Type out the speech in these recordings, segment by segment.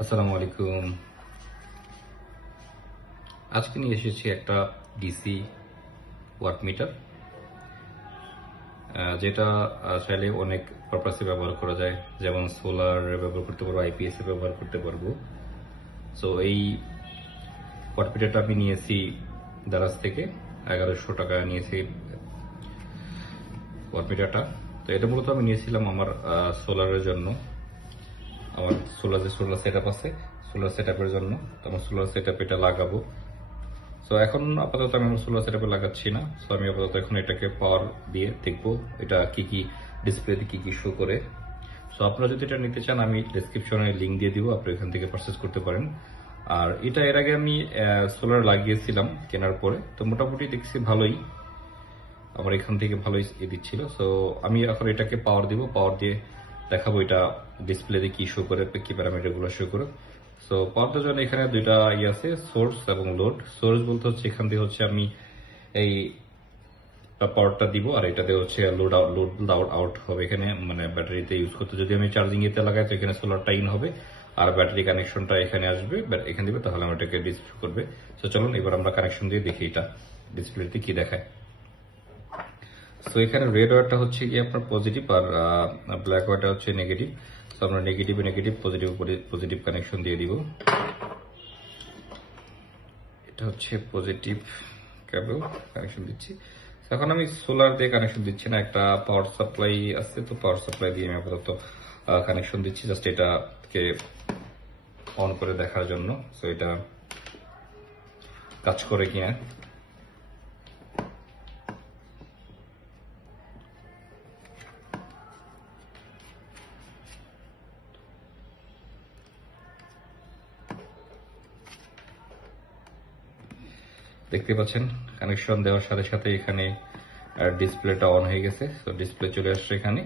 আসসালামু আলাইকুম। আজকে নিয়ে এসেছি একটা ডিসি ওয়াট মিটার, যেটা চাইলে অনেক পারপাসে ব্যবহার করা যায়, যেমন সোলার ব্যবহার করতে পারবো, আইপিএস এ ব্যবহার করতে পারবো। সো এই ওয়াট মিটারটা আমি নিয়েছি দারাজ থেকে, 1100 টাকা নিয়েছি ওয়াট মিটারটা। তো এটা মূলত আমি নিয়েছিলাম আমার সোলারের জন্য, আমার সোলার সেট আপ আছে, সোলার সেট আপের জন্য। তো আমার সোলার সেট আপ এটা লাগাবো। সো এখন আপাতত আমি আমার সোলার সেটআপে লাগাচ্ছি না। সো আমি আপাতত এখন এটাকে পাওয়ার দিয়ে দেখবো এটা কি কি ডিসপ্লেতে কি কি শো করে। সো আপনারা যদি এটা নিতে চান আমি ডেসক্রিপশনে লিংক দিয়ে দিব, আপনি এখান থেকে পারচেজ করতে পারেন। আর এটা এর আগে আমি সোলার লাগিয়েছিলাম কেনার পরে, তো মোটামুটি দেখছি ভালোই, আমার এখান থেকে ভালোই দিচ্ছিল। সো আমি এখন এটাকে পাওয়ার দিব, পাওয়ার দিয়ে দেখাবো এটা ডিসপ্লেতে কি শো করে, কি প্যারামিটারগুলো শো করে। সো পাওয়ার দেওয়ার জন্য এখানে দুইটা আছে, সোর্স এবং লোড। সোর্স বলতে হচ্ছে এখান দিয়ে হচ্ছে আমি এই পাওয়ারটা দিব, আর এটাতে হচ্ছে লোড আউট হবে এখানে, মানে ব্যাটারিতে ইউজ করতে। যদি আমি চার্জিং এতে লাগাই তো এখানে সোলারটা ইন হবে, আর ব্যাটারি কানেকশনটা এখানে আসবে, এখানে দিবে, তাহলে আমার এটাকে ডিসপ্লে করবে। তো চলুন এবার আমরা কানেকশন দিয়ে দেখি এটা ডিসপ্লেতে কি দেখায়। সো এখানে রেড ওয়ারটা হচ্ছে কি আপনার পজিটিভ, আর ব্ল্যাক ওয়ারটা হচ্ছে নেগেটিভ। সো আমরা নেগেটিভ পজিটিভ কানেকশন দিয়ে দিব। এটা হচ্ছে পজিটিভ কেবল কানেকশন দিচ্ছি। এখন আমি সোলার দিয়ে কানেকশন দিচ্ছি না, একটা পাওয়ার সাপ্লাই আছে, তো পাওয়ার সাপ্লাই দিয়ে আমি আপাতত কানেকশন দিচ্ছি, জাস্ট এটাকে অন করে দেখার জন্য। সো এটা কাজ করে কিনা। দেখতে পাচ্ছেন কানেকশন দেওয়ার সাথে সাথে এখানে ডিসপ্লেটা অন হয়ে গেছে। তো ডিসপ্লে চলে আসছে এখানে।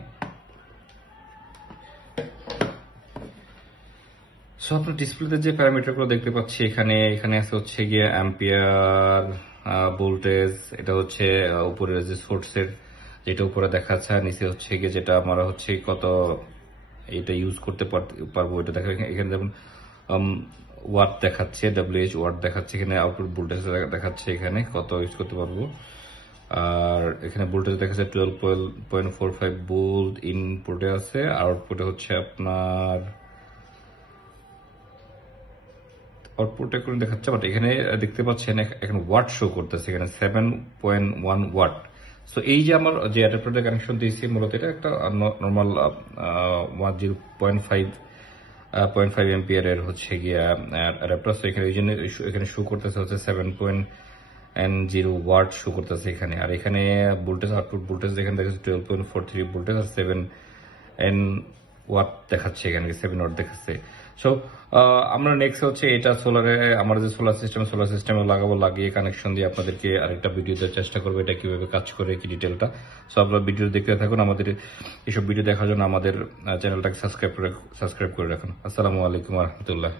সো আপনার ডিসপ্লেতে যে প্যারামিটারগুলো দেখতে পাচ্ছি এখানে আছে হচ্ছে গিয়ে অ্যাম্পিয়ার, ভোল্টেজ, এটা হচ্ছে উপরের যে সোর্সের যেটা উপরে দেখাচ্ছে, আর নিচে হচ্ছে গিয়ে যেটা আমরা হচ্ছে কত এটা ইউজ করতে পারবো এটা দেখা। এখানে যেমন ওয়াট দেখাচ্ছে, ডব্লিউএইচ ওয়াট দেখাচ্ছে, এখানে আউটপুট ভোল্টেজ দেখাচ্ছে এখানে কত ইউজ করতে পারবো। আর এখানে ভোল্টেজ দেখাচ্ছে 12.45 ভোল্ট ইনপুটে আছে, আউটপুটে হচ্ছে আপনার আউটপুটটা করে দেখাচ্ছে, বাট এখানে দেখতে পাচ্ছেন এখানে ওয়াট শো করতেছে, এখানে 7.1 ওয়াট। সো এই যে আমার যে অ্যাডাপ্টারটা কানেকশন দিয়েছি মূলত এটা একটা নর্মাল 0.5 এম্পিয়ারের হচ্ছে গিয়া অ্যাডাপ্টার। সো এখানে এই জন্য এখানে শো করতেছে হচ্ছে 7.0 ওয়াট শো করতেছে এখানে। আর এখানে ভোল্টেজ, আউটপুট ভোল্টেজ এখানে দেখাচ্ছে 12.43 ভোল্টেজ, আর 7 ওয়াট দেখাচ্ছে, এখানে 7 ওয়াট দেখাচ্ছে। সো আমরা নেক্সট হচ্ছে এটা সোলারে, আমার যে সোলার সিস্টেমে লাগাবো, লাগিয়ে কানেকশন দিয়ে আপনাদেরকে আরেকটা ভিডিও দেওয়ার চেষ্টা করবো এটা কিভাবে কাজ করে, কি ডিটেলটা। সো আপনারা ভিডিও দেখতে থাকুন, আমাদের এইসব ভিডিও দেখার জন্য আমাদের চ্যানেলটাকে সাবস্ক্রাইব করে রাখুন। আসসালামু আলাইকুম রহমতুল্লাহ।